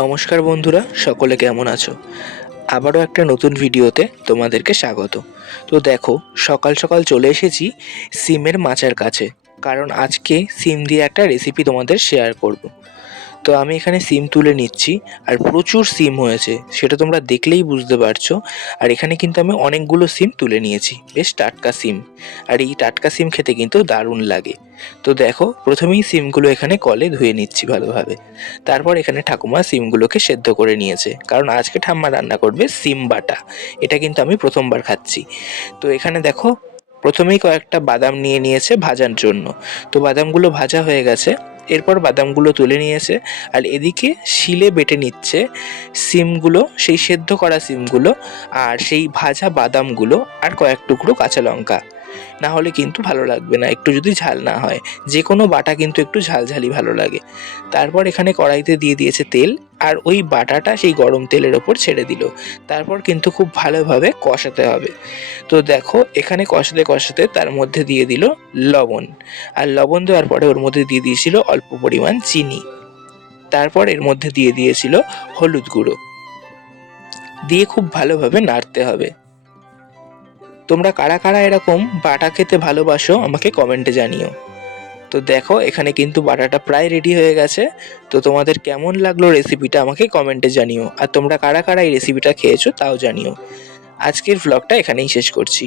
নমস্কার বন্ধুরা, সকলে কেমন আছো? আবারও একটা নতুন ভিডিওতে তোমাদেরকে স্বাগত। তো দেখো, সকাল সকাল চলে এসেছি সিমের মাচার কাছে, কারণ আজকে সিম দিয়ে একটা রেসিপি তোমাদের শেয়ার করব। তো আমি এখানে সিম তুলে নিচ্ছি, আর প্রচুর সিম হয়েছে, সেটা তোমরা দেখলেই বুঝতে পারছো। আর এখানে কিন্তু আমি অনেকগুলো সিম তুলে নিয়েছি, বেশ টাটকা সিম। আর এই টাটকা সিম খেতে কিন্তু দারুণ লাগে। তো দেখো, প্রথমেই সিমগুলো এখানে কলে ধুয়ে নিচ্ছি ভালোভাবে। তারপর এখানে ঠাকুমা সিমগুলোকে সেদ্ধ করে নিয়েছে, কারণ আজকে ঠাম্মা রান্না করবে সিম বাটা। এটা কিন্তু আমি প্রথমবার খাচ্ছি। তো এখানে দেখো, প্রথমেই কয়েকটা বাদাম নিয়ে নিয়েছে ভাজার জন্য। তো বাদামগুলো ভাজা হয়ে গেছে, এরপর বাদামগুলো তুলে নিয়েছে। আর এদিকে শিলে বেটে নিচ্ছে সিমগুলো, সেই সেদ্ধ করা সিমগুলো, আর সেই ভাজা বাদামগুলো, আর কয়েক টুকরো কাঁচা লঙ্কা। না হলে কিন্তু ভালো লাগবে না, একটু যদি ঝাল না হয়। যে কোনো বাটা কিন্তু একটু ঝালঝালি ভালো লাগে। তারপর এখানে কড়াইতে দিয়ে দিয়েছে তেল, আর ওই বাটাটা সেই গরম তেলের ওপর ছেড়ে দিল। তারপর কিন্তু খুব ভালোভাবে কষাতে হবে। তো দেখো, এখানে কষাতে কষাতে তার মধ্যে দিয়ে দিল লবণ। আর লবণ দেওয়ার পরে ওর মধ্যে দিয়ে দিয়েছিল অল্প পরিমাণ চিনি। তারপর এর মধ্যে দিয়ে দিয়েছিল হলুদ গুঁড়ো, দিয়ে খুব ভালোভাবে নাড়তে হবে। তোমরা কারা কারা এরকম বাটা খেতে ভালোবাসো আমাকে কমেন্টে জানিও। তো দেখো, এখানে কিন্তু বাটাটা প্রায় রেডি হয়ে গেছে। তো তোমাদের কেমন লাগলো রেসিপিটা আমাকে কমেন্টে জানিও, আর তোমরা কারা কারা এই রেসিপিটা খেয়েছো তাও জানিও। আজকের ভ্লগটা এখানেই শেষ করছি।